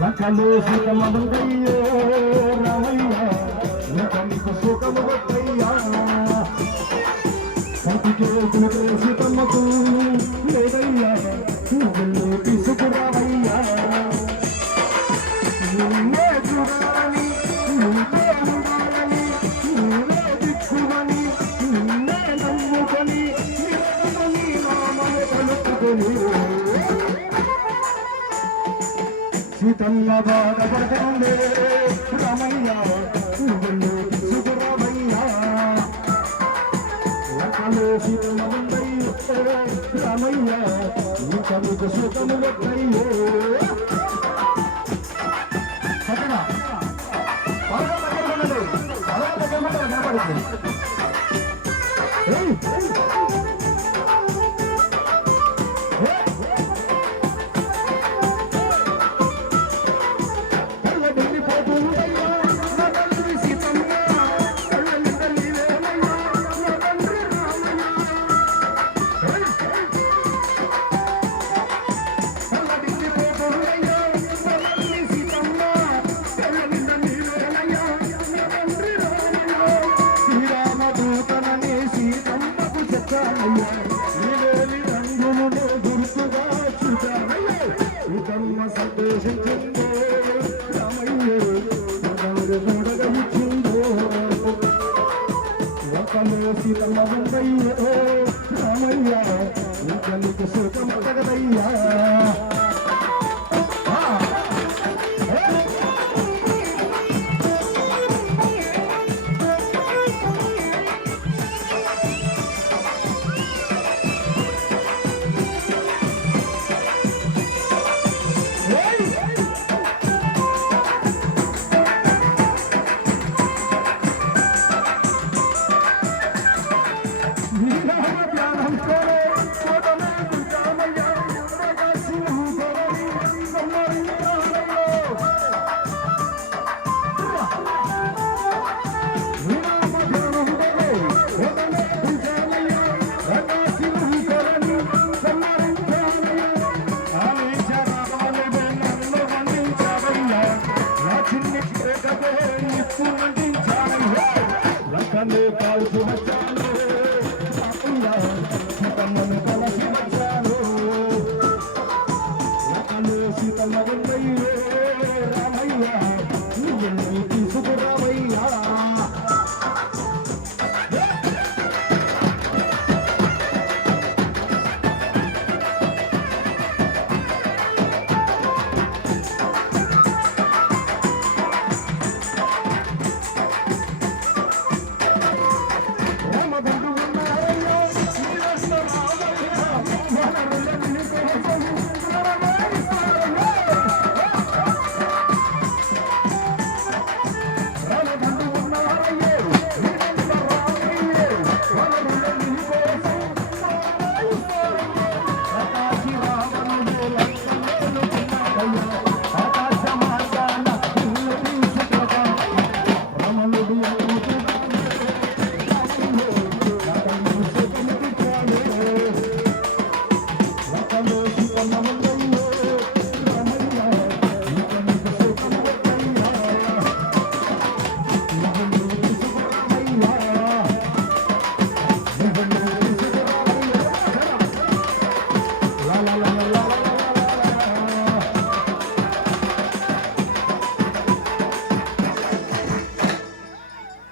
లకలు సుఖమయ్యో రామయ్య లకలికు లేదయ్యా నువ్వు సీతమ్మ బాధపడకండి రామయ్య నువ్వెళ్ళు తీసుకురామయ్య లక్కలో సీతమ్మ రామయ్య నీ కవికు సుఖము వద్దయ్యే Hey! i'm time. రకమే కాల్పు 我们